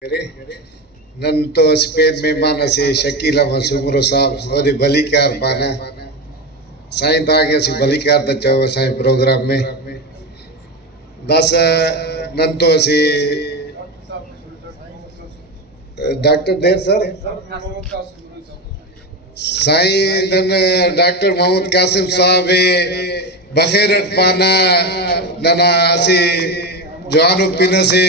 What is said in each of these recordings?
نن تو اسپین مہمان سے شکیل احمد سمرو صاحب وہی بھلی کار پانا سائیں تاکہ اسی بھلی کار تا چاہو سائیں پروگرام میں دس نن تو اسی ڈاکٹر دیر سر سائیں نن ڈاکٹر محمد قاسم صاحب بخیرت پانا ننا اسی جوانو پینا سے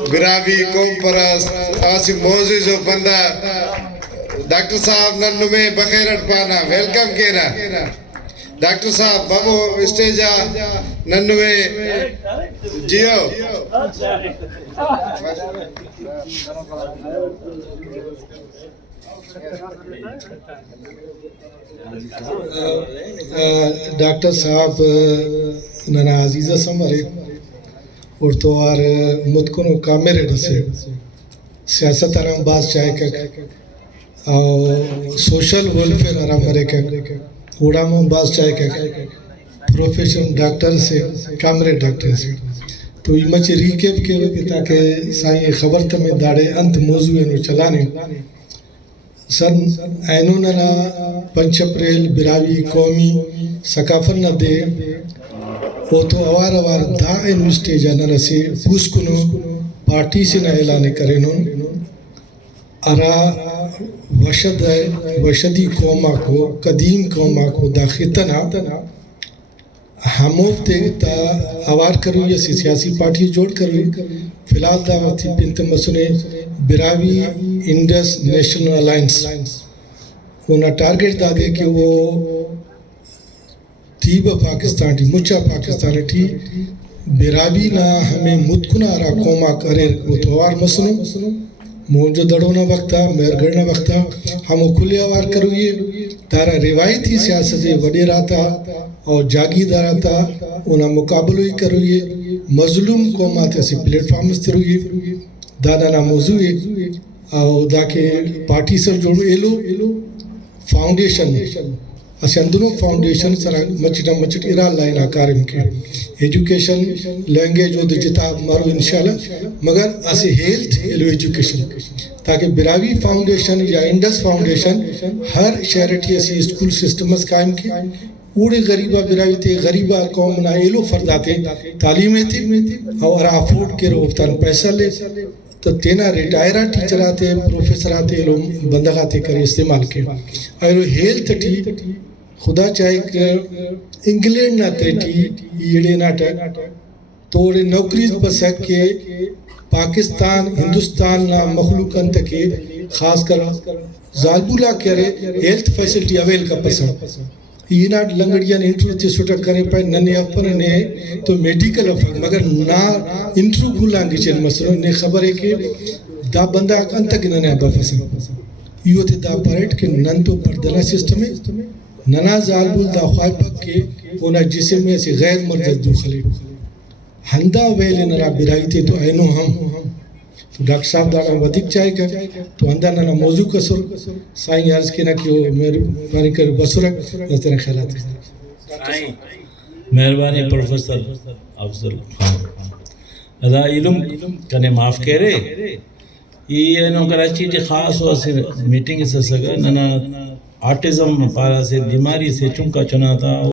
براوی قوم پرست آسی موضوع جو بندہ ڈاکٹر صاحب ننو میں بخیرت پانا ویلکم کینا ڈاکٹر صاحب بابو اسٹیجا ننو میں جیو ڈاکٹر صاحب ننا عزیزہ سمرے اور تو آر مدکنو کامرے رسے سیاست آرام باز چاہے کک سوشل ویلفیئر آرام مرے کک اوڑام باز چاہے کک پروفیشن ڈاکٹر سے کامرے ڈاکٹر سے تو یہ مچے ریکیپ کے وقت تاکہ سائیں خبر تمہیں داڑے انت موضوع انو چلانے سن اینو ننا 5 اپریل براوی قومی ثقافت نہ دے وہ تو اوار دا انو سٹیجا نہ رسے پوس کنو پارٹی سے نہ اعلان کرنو ارا وشدی قوما کو قدیم قوما کو دا خطنا ہموف دے تا اوار کرو یا سیاسی پارٹی جوڑ کرو فی الحال دا وقتی بنت مسنے براوی انڈس نیشنل الائنس انہا ٹارگٹ دا دے کہ وہ تیبہ پاکستان تھی مچا پاکستان تھی براوی نا ہمیں مدکنہ آرہ قوما کرے وہ توار مسنو مونجو دڑونا وقتا مرگرنا وقتا ہمو کھلے آوار کرو یہ دارا روایتی سیاست وڈے راتا اور جاگی داراتا انہا مقابلو ہی کرو یہ مظلوم قومات ایسی پلیٹ فارمز ترو یہ دادا نا موضوع ہے اور دا کے پارٹی سر جوڑو ایلو فاؤنڈیشن اسے اندنوں فاؤنڈیشن سرا مچٹ ارال لائن آکارم کے ایجوکیشن لینگیج و جتا مارو انشاءاللہ مگر اسے ہیلتھ ایلو ایجوکیشن تاکہ براوی فاؤنڈیشن یا انڈس فاؤنڈیشن ہر شہرٹی ایسی اسکول سسٹمز قائم کی اوڑے غریبہ براوی تے غریبہ قوم نا ایلو فرداتے تعلیمیں تھے اور افورڈ کے روفتان پیسہ لے تو تینا ریٹائرہ ٹیچر آتے پروفیسر آتے ایلو بندگاتے کرے استعمال کے ایلو ہیلتھ ٹی خدا چاہے کہ انگلینڈ نہ تیٹی ایڑے نہ ٹک توڑے نوکریز بسک کے پاکستان ہندوستان نا مخلوق انت کے خاص کر زالبولا کرے ہیلتھ فیسلٹی اویل کا پسند یہ نا لنگڑیاں انٹرو تے سٹر کرے پائے ننے اپنے نے تو میڈیکل افق مگر نا انٹرو بھولانگی چل مسئلہ نے خبر ہے کہ دا بندہ انتک ننے ابا فسن یہ تے دا پریٹ کہ نن تو پردلا سسٹم ہے ننا زالبول دا خواہ پک کے اونا جسم میں سے غیر مرد دو خلے ہندہ ویلے ننا برائی تے تو اینو ہم تو ڈاکٹر صاحب دانا ودک چاہے گا تو ہندہ ننا موضوع کا سر سائیں عرض کی نا کہ وہ مہربانی کر بسرک نظر خیالات مہربانی پروفیسر افضل خان ادا علم کنے معاف کہہ رہے یہ انہوں کراچی جی خاص ہوا سے میٹنگ سے سگا ننا آٹزم پارا سے بیماری سے چونکا چنا تھا